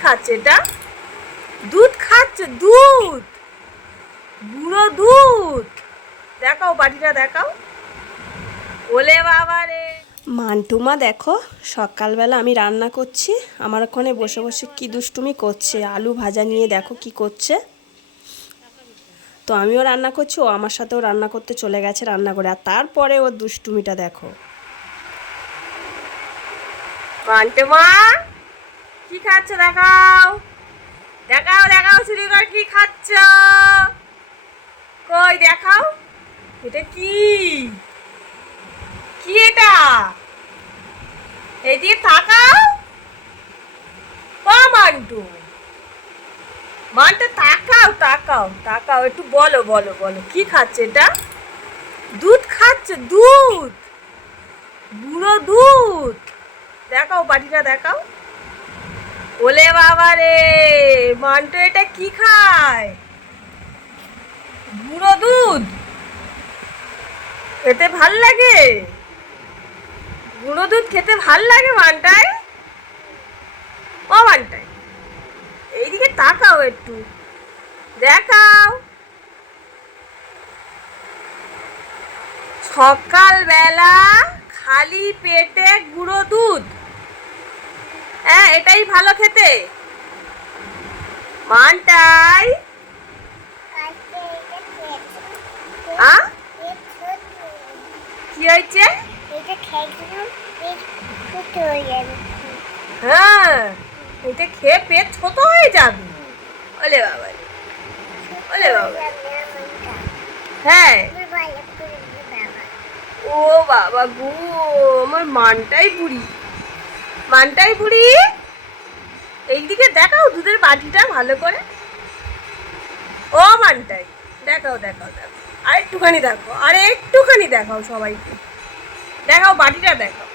খাচ্ছে এটা? দুধ খাচ্ছে দুধ! বুড়ো দুধ! দেখাও বাটিটা দেখাও। ওলে বাবা রে! মান্টুমা দেখো সকালবেলা আমি রান্না করছি। আমার ওখানে বসে বসে কি দুষ্টুমি করছে? আলু ভাজা নিয়ে দেখো কি করছে। তো আমিও রান্না করছি ও আমার সাথেও রান্না করতে চলে গেছে রান্না করে। আর তারপরে ওর দুষ্টুমিটা দেখো। মানতে মা! কি খাচ্ছ? দেখাও। দেখাও দেখাও শুরু কর কি খাচ্ছ? কই, দেখাও। এটা কি? কি এটা? এদিকে তাকাও। ও মান্টু। মানটা, তাকাও তাকাও তাকাও। একটু বলো বলো বলো। কি খাচ্ছে এটা? দুধ খাচ্ছে? দুধ। বুড়ো দুধ। দেখাও, বাটিটা দেখাও। ওলে বাবা রে, মান্টু এটা কি খায়? গুঁড়ো দুধ? খেতে ভালো লাগে? গুঁড়ো দুধ খেতে ভালো লাগে মানটায়? ও মানটায়, এইদিকে তাকাও একটু, দেখাও। সকালবেলা খালি পেটে গুঁড়ো দুধ। হ্যাঁ এটাই ভালো খেতে। মানটাই। কি হয়েছে? হ্যাঁ এটা খেয়ে পেট ছোট হয়ে যাবে। ওলে বাবা ওলে বাবা হ্যাঁ। ও বাবা গো, আমার মানটাই বুড়ি। মানটাই বুড়ি। এইদিকে দেখাও দুধের বাটিটা ভালো করে। ও মানটাই, দেখাও দেখাও দেখাও। আর একটুখানি দেখো আর একটুখানি দেখাও সবাইকে। দেখাও বাটিটা, দেখাও।